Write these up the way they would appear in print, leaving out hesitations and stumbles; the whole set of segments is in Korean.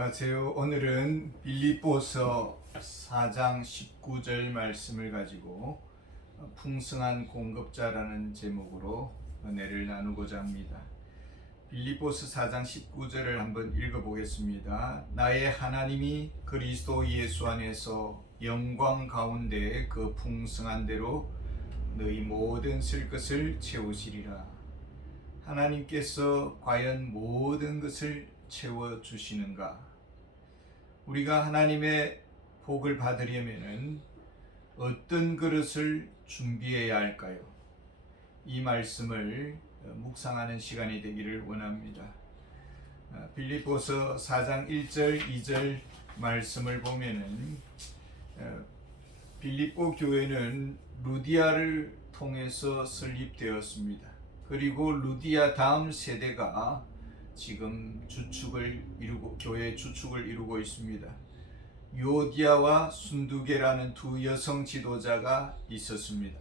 안녕하세요. 오늘은 빌립보서 4장 19절 말씀을 가지고 풍성한 공급자라는 제목으로 은혜를 나누고자 합니다. 빌립보서 4장 19절을 한번 읽어보겠습니다. 나의 하나님이 그리스도 예수 안에서 영광 가운데 그 풍성한 대로 너희 모든 쓸 것을 채우시리라. 하나님께서 과연 모든 것을 채워주시는가? 우리가 하나님의 복을 받으려면 어떤 그릇을 준비해야 할까요? 이 말씀을 묵상하는 시간이 되기를 원합니다. 빌립보서 4장 1절 2절 말씀을 보면은 빌립보 교회는 루디아를 통해서 설립되었습니다. 그리고 루디아 다음 세대가 지금 교회의 주축을 이루고 있습니다. 요디아와 순두계라는 두 여성 지도자가 있었습니다.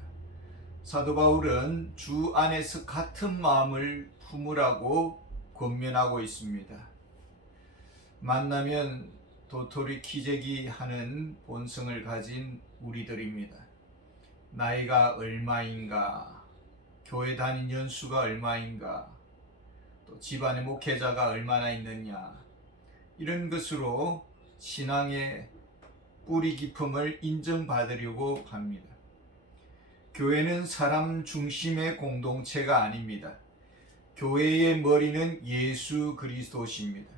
사도 바울은 주 안에서 같은 마음을 품으라고 권면하고 있습니다. 만나면 도토리 키재기 하는 본성을 가진 우리들입니다. 나이가 얼마인가, 교회 다닌 연수가 얼마인가, 또 집안에 목회자가 얼마나 있느냐, 이런 것으로 신앙의 뿌리 깊음을 인정받으려고 합니다. 교회는 사람 중심의 공동체가 아닙니다. 교회의 머리는 예수 그리스도십니다.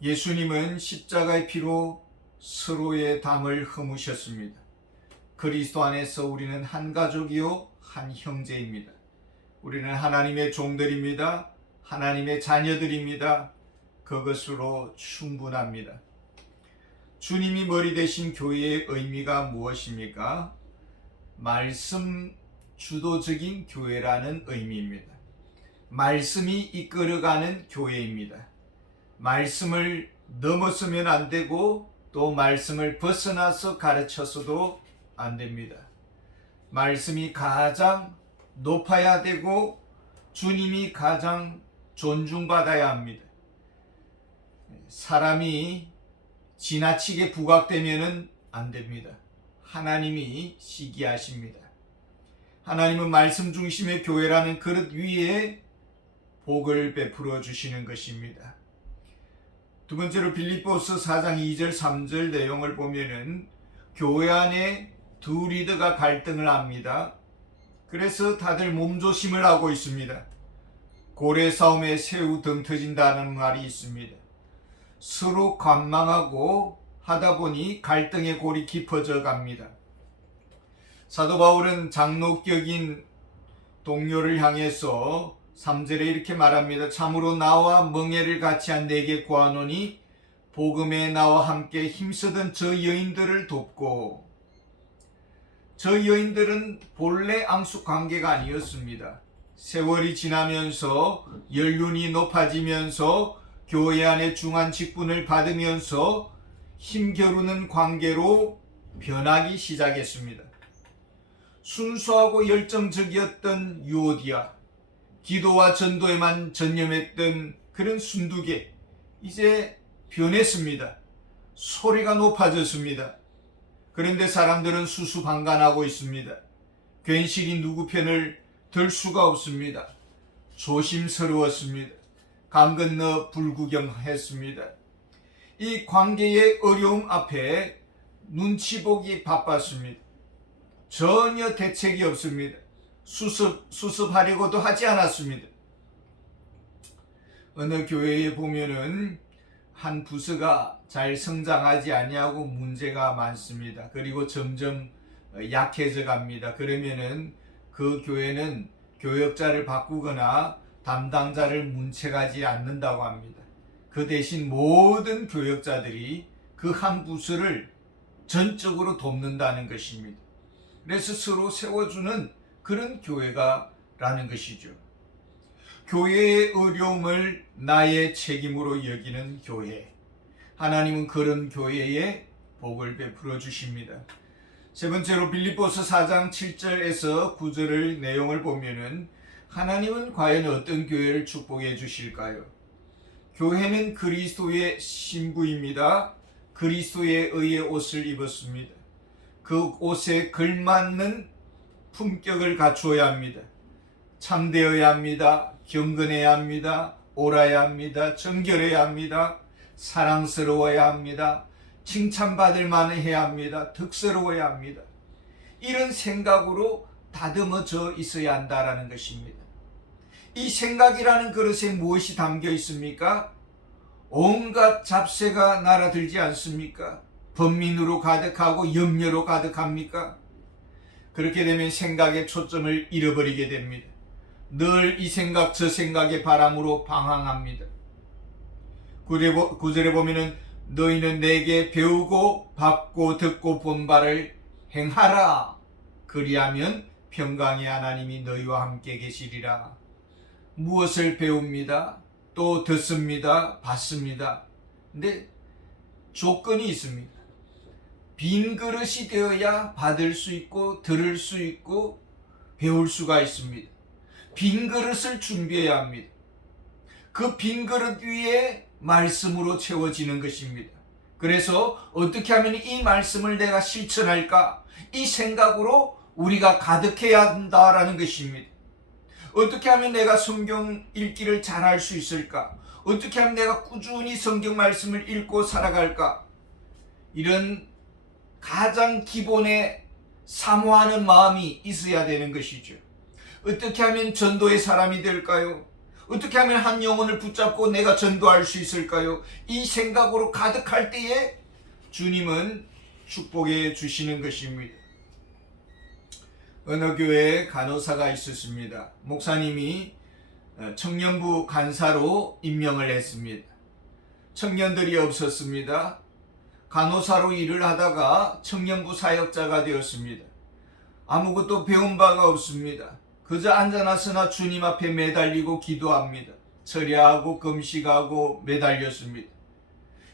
예수님은 십자가의 피로 서로의 담을 허무셨습니다. 그리스도 안에서 우리는 한 가족이요 한 형제입니다. 우리는 하나님의 종들입니다. 하나님의 자녀들입니다. 그것으로 충분합니다. 주님이 머리 되신 교회의 의미가 무엇입니까? 말씀 주도적인 교회라는 의미입니다. 말씀이 이끌어가는 교회입니다. 말씀을 넘어서면 안 되고 또 말씀을 벗어나서 가르쳐서도 안 됩니다. 말씀이 가장 높아야 되고 주님이 가장 존중받아야 합니다. 사람이 지나치게 부각되면 안 됩니다. 하나님이 시기하십니다. 하나님은 말씀 중심의 교회라는 그릇 위에 복을 베풀어 주시는 것입니다. 두 번째로 빌립보서 4장 2절 3절 내용을 보면은 교회 안에 두 리더가 갈등을 합니다. 그래서 다들 몸조심을 하고 있습니다. 고래 싸움에 새우 등 터진다는 말이 있습니다. 서로 관망하고 하다 보니 갈등의 골이 깊어져 갑니다. 사도 바울은 장로격인 동료를 향해서 3절에 이렇게 말합니다. 참으로 나와 멍에를 같이 한 내게 구하노니 복음에 나와 함께 힘쓰던 저 여인들을 돕고, 저 여인들은 본래 앙숙 관계가 아니었습니다. 세월이 지나면서 연륜이 높아지면서 교회 안에 중한 직분을 받으면서 힘겨루는 관계로 변하기 시작했습니다. 순수하고 열정적이었던 유오디아, 기도와 전도에만 전념했던 그런 순두계, 이제 변했습니다. 소리가 높아졌습니다. 그런데 사람들은 수수방관하고 있습니다. 괜시리 누구 편을 들 수가 없습니다. 조심스러웠습니다. 강 건너 불구경했습니다. 이 관계의 어려움 앞에 눈치 보기 바빴습니다. 전혀 대책이 없습니다. 수습하려고도 하지 않았습니다. 어느 교회에 보면은 한 부서가 잘 성장하지 아니하고 문제가 많습니다. 그리고 점점 약해져 갑니다. 그러면은 그 교회는 교역자를 바꾸거나 담당자를 문책하지 않는다고 합니다. 그 대신 모든 교역자들이 그 한 부서를 전적으로 돕는다는 것입니다. 그래서 서로 세워주는 그런 교회가 라는 것이죠. 교회의 어려움을 나의 책임으로 여기는 교회. 하나님은 그런 교회에 복을 베풀어 주십니다. 세 번째로 빌립보서 4장 7절에서 9절의 내용을 보면은 하나님은 과연 어떤 교회를 축복해 주실까요? 교회는 그리스도의 신부입니다. 그리스도의 의의 옷을 입었습니다. 그 옷에 걸맞는 품격을 갖추어야 합니다. 참되어야 합니다. 경건해야 합니다. 옳아야 합니다. 정결해야 합니다. 사랑스러워야 합니다. 칭찬받을 만해야 합니다. 덕스러워야 합니다. 이런 생각으로 다듬어져 있어야 한다라는 것입니다. 이 생각이라는 그릇에 무엇이 담겨 있습니까? 온갖 잡세가 날아들지 않습니까? 번민으로 가득하고 염려로 가득합니까? 그렇게 되면 생각의 초점을 잃어버리게 됩니다. 늘 이 생각 저 생각의 바람으로 방황합니다. 9절에 보면은 너희는 내게 배우고 받고 듣고 본 바를 행하라. 그리하면 평강의 하나님이 너희와 함께 계시리라. 무엇을 배웁니다. 또 듣습니다. 받습니다. 근데 조건이 있습니다. 빈 그릇이 되어야 받을 수 있고 들을 수 있고 배울 수가 있습니다. 빈 그릇을 준비해야 합니다. 그 빈 그릇 위에 말씀으로 채워지는 것입니다. 그래서 어떻게 하면 이 말씀을 내가 실천할까? 이 생각으로 우리가 가득해야 한다라는 것입니다. 어떻게 하면 내가 성경 읽기를 잘할 수 있을까? 어떻게 하면 내가 꾸준히 성경 말씀을 읽고 살아갈까? 이런 가장 기본의 사모하는 마음이 있어야 되는 것이죠. 어떻게 하면 전도의 사람이 될까요? 어떻게 하면 한 영혼을 붙잡고 내가 전도할 수 있을까요? 이 생각으로 가득할 때에 주님은 축복해 주시는 것입니다. 어느 교회에 간호사가 있었습니다. 목사님이 청년부 간사로 임명을 했습니다. 청년들이 없었습니다. 간호사로 일을 하다가 청년부 사역자가 되었습니다. 아무것도 배운 바가 없습니다. 그저 앉아나서나 주님 앞에 매달리고 기도합니다. 철야하고 금식하고 매달렸습니다.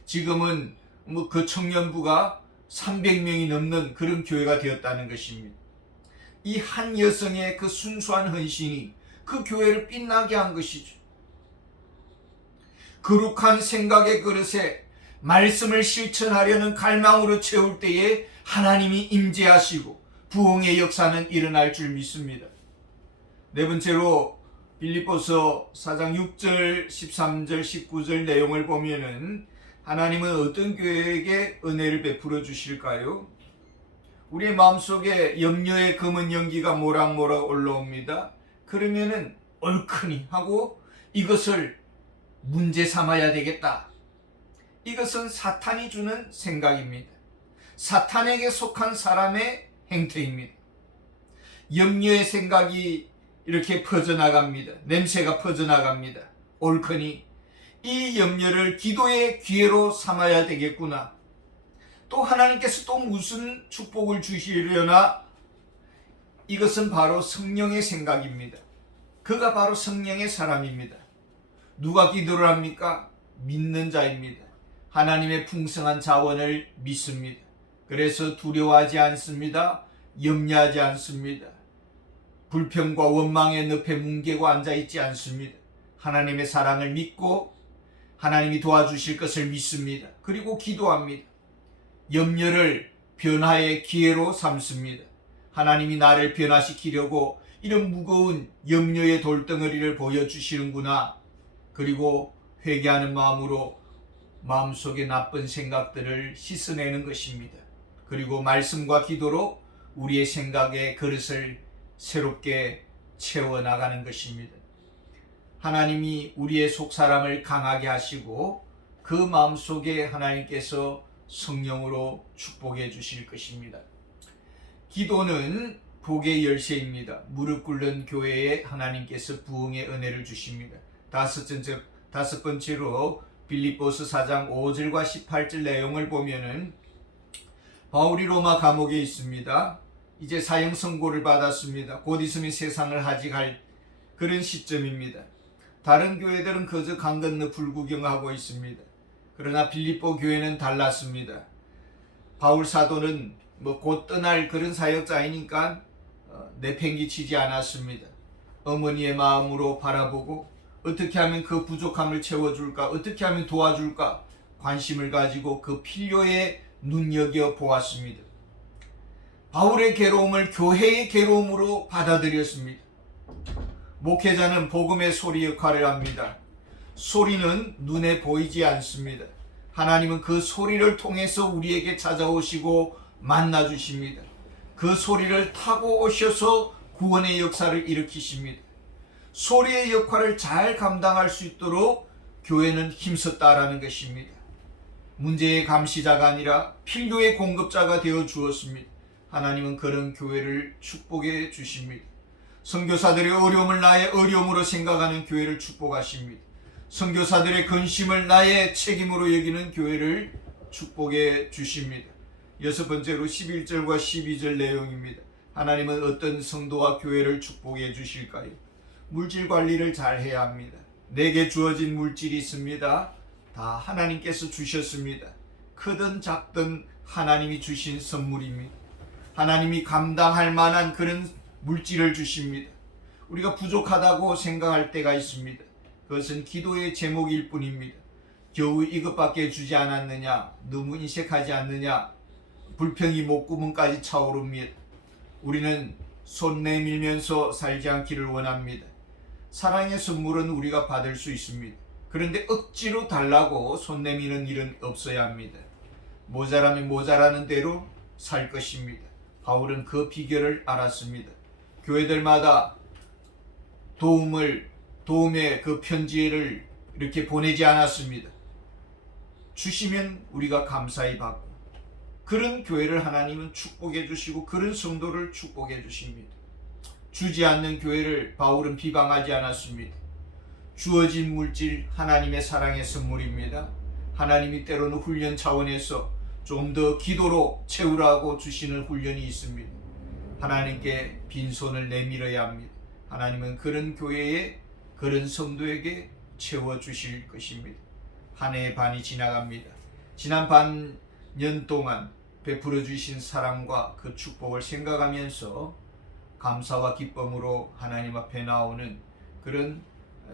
지금은 그 청년부가 300명이 넘는 그런 교회가 되었다는 것입니다. 이 한 여성의 그 순수한 헌신이 그 교회를 빛나게 한 것이죠. 거룩한 생각의 그릇에 말씀을 실천하려는 갈망으로 채울 때에 하나님이 임재하시고 부흥의 역사는 일어날 줄 믿습니다. 네 번째로 빌립보서 4장 6절, 13절, 19절 내용을 보면은 하나님은 어떤 교회에게 은혜를 베풀어 주실까요? 우리의 마음속에 염려의 검은 연기가 모락모락 올라옵니다. 그러면은 얼큰이 하고 이것을 문제 삼아야 되겠다. 이것은 사탄이 주는 생각입니다. 사탄에게 속한 사람의 행태입니다. 염려의 생각이 이렇게 퍼져나갑니다. 냄새가 퍼져나갑니다. 옳거니 이 염려를 기도의 기회로 삼아야 되겠구나. 또 하나님께서 또 무슨 축복을 주시려나? 이것은 바로 성령의 생각입니다. 그가 바로 성령의 사람입니다. 누가 기도를 합니까? 믿는 자입니다. 하나님의 풍성한 자원을 믿습니다. 그래서 두려워하지 않습니다. 염려하지 않습니다. 불평과 원망의 늪에 뭉개고 앉아있지 않습니다. 하나님의 사랑을 믿고 하나님이 도와주실 것을 믿습니다. 그리고 기도합니다. 염려를 변화의 기회로 삼습니다. 하나님이 나를 변화시키려고 이런 무거운 염려의 돌덩어리를 보여주시는구나. 그리고 회개하는 마음으로 마음속의 나쁜 생각들을 씻어내는 것입니다. 그리고 말씀과 기도로 우리의 생각의 그릇을 새롭게 채워나가는 것입니다. 하나님이 우리의 속사람을 강하게 하시고 그 마음속에 하나님께서 성령으로 축복해 주실 것입니다. 기도는 복의 열쇠입니다. 무릎 꿇는 교회에 하나님께서 부흥의 은혜를 주십니다. 다섯 번째로 빌립보서 4장 5절과 18절 내용을 보면은 바울이 로마 감옥에 있습니다. 이제 사형 선고를 받았습니다. 곧 있으면 세상을 하직할 그런 시점입니다. 다른 교회들은 그저 강 건너 불구경하고 있습니다. 그러나 빌립보 교회는 달랐습니다. 바울 사도는 곧 떠날 그런 사역자이니까 내팽개치지 않았습니다. 어머니의 마음으로 바라보고 어떻게 하면 그 부족함을 채워줄까? 어떻게 하면 도와줄까? 관심을 가지고 그 필요에 눈여겨 보았습니다. 바울의 괴로움을 교회의 괴로움으로 받아들였습니다. 목회자는 복음의 소리 역할을 합니다. 소리는 눈에 보이지 않습니다. 하나님은 그 소리를 통해서 우리에게 찾아오시고 만나주십니다. 그 소리를 타고 오셔서 구원의 역사를 일으키십니다. 소리의 역할을 잘 감당할 수 있도록 교회는 힘썼다라는 것입니다. 문제의 감시자가 아니라 필요의 공급자가 되어 주었습니다. 하나님은 그런 교회를 축복해 주십니다. 선교사들의 어려움을 나의 어려움으로 생각하는 교회를 축복하십니다. 선교사들의 근심을 나의 책임으로 여기는 교회를 축복해 주십니다. 여섯 번째로 11절과 12절 내용입니다. 하나님은 어떤 성도와 교회를 축복해 주실까요? 물질 관리를 잘 해야 합니다. 내게 주어진 물질이 있습니다. 다 하나님께서 주셨습니다. 크든 작든 하나님이 주신 선물입니다. 하나님이 감당할 만한 그런 물질을 주십니다. 우리가 부족하다고 생각할 때가 있습니다. 그것은 기도의 제목일 뿐입니다. 겨우 이것밖에 주지 않았느냐, 너무 인색하지 않느냐, 불평이 목구멍까지 차오릅니다. 우리는 손 내밀면서 살지 않기를 원합니다. 사랑의 선물은 우리가 받을 수 있습니다. 그런데 억지로 달라고 손 내미는 일은 없어야 합니다. 모자라면 모자라는 대로 살 것입니다. 바울은 그 비결을 알았습니다. 교회들마다 도움의 그 편지를 이렇게 보내지 않았습니다. 주시면 우리가 감사히 받고, 그런 교회를 하나님은 축복해 주시고 그런 성도를 축복해 주십니다. 주지 않는 교회를 바울은 비방하지 않았습니다. 주어진 물질 하나님의 사랑의 선물입니다. 하나님이 때로는 훈련 차원에서 좀 더 기도로 채우라고 주시는 훈련이 있습니다. 하나님께 빈손을 내밀어야 합니다. 하나님은 그런 교회에, 그런 성도에게 채워주실 것입니다. 한 해 반이 지나갑니다. 지난 반년 동안 베풀어 주신 사랑과 그 축복을 생각하면서 감사와 기쁨으로 하나님 앞에 나오는 그런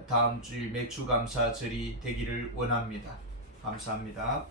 다음 주일 맥주감사절이 되기를 원합니다. 감사합니다.